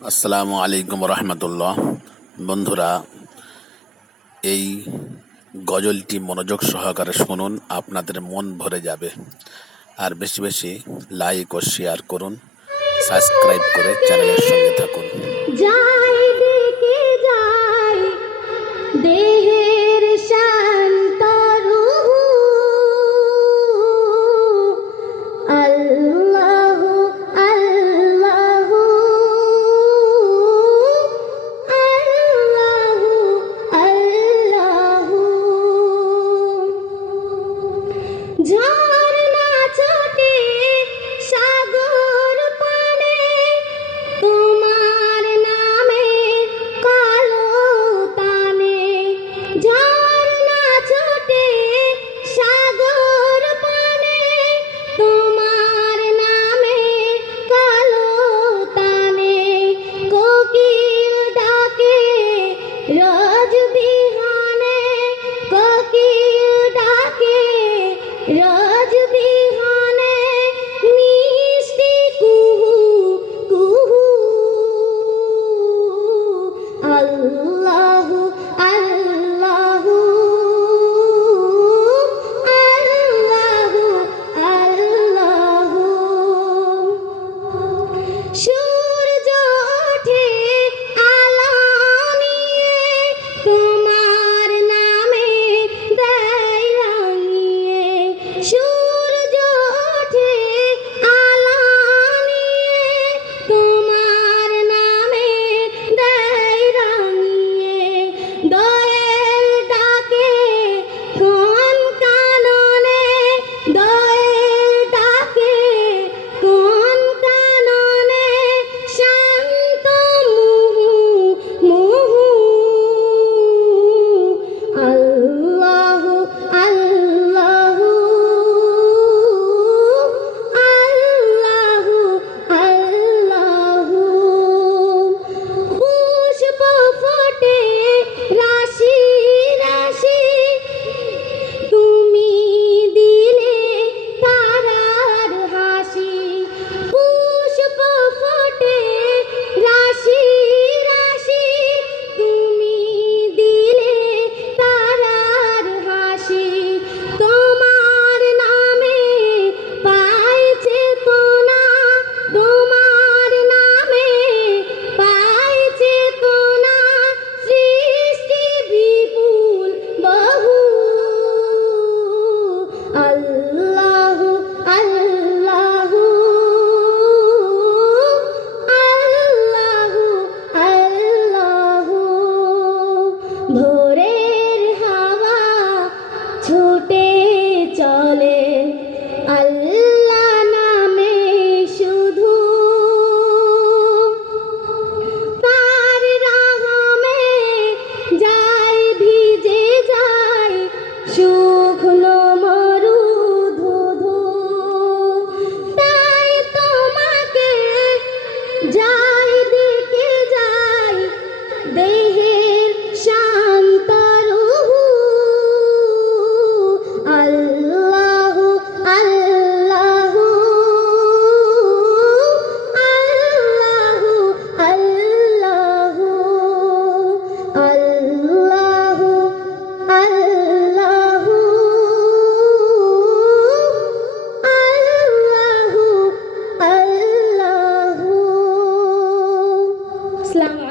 আসসালামু আলাইকুম রহমতুল্লাহ। বন্ধুরা, এই গজলটি মনোযোগ সহকারে শুনুন, আপনাদের মন ভরে যাবে। আর বেশি বেশি লাইক ও শেয়ার করুন, সাবস্ক্রাইব করে চ্যানেলের সঙ্গে থাকুন। যাই দিকে যাই দেহের শান্ত রূহ, আল্লাহু আল্লাহু আল্লাহু আল্লাহু। ঝর্ণা ছোটে সাগর পানে, তোমার নামে কালো তানে। ঝর্ণা ছোটে সাগর পানে, তোমার নামে কালো তানে। কোকিল ডাকে রোজ বিহানে, কোকিল ডাকে রোজ বিহানে, মিষ্টি কুহু কুহু। আল্লাহু আল্লাহু আল্লাহু আল্লাহু। সূর্য ওঠে আলো নিয়ে, তোমার নামে দেয় রাঙিয়ে। সূর্য ওঠে আলো নিয়ে, তোমার নামে দেয় রাঙিয়ে। দোয়েল ডাকে কোন কাননে, দোয়েল ডাকে কোন কাননে, শান্ত মুহু মুহু। আল্লাহু আল্লাহু আল্লাহু আল্লাহু। পুষ্প ফোটে রাশি রাশি, তুমি দিলে তারার হাসি। পুষ্প ফোটে রাশি রাশি, তুমি দিলে তারার হাসি। তোমার নামে পাই চেতনা, তোমার নামে পাই চেতনা। সৃষ্টি বিপুল বহু। আল্লাহু আল্লাহু আল্লাহু আল্লাহু। ভোরের হাওয়া ছুটে চলে আল্লাহ নামে শুধু, তার রাহমে যাই ভিজে যাই শুকনো মরু ধুধু। তাই তোমাকে যাই দিকে যাই দেহের শান্ত রূহু। আল্লাহু আল্লাহু আল্লাহু আল্লাহু আল্লাহু আল্লাহু আল্লাহু আল্লাহু। আসসালামু আলাইকুম।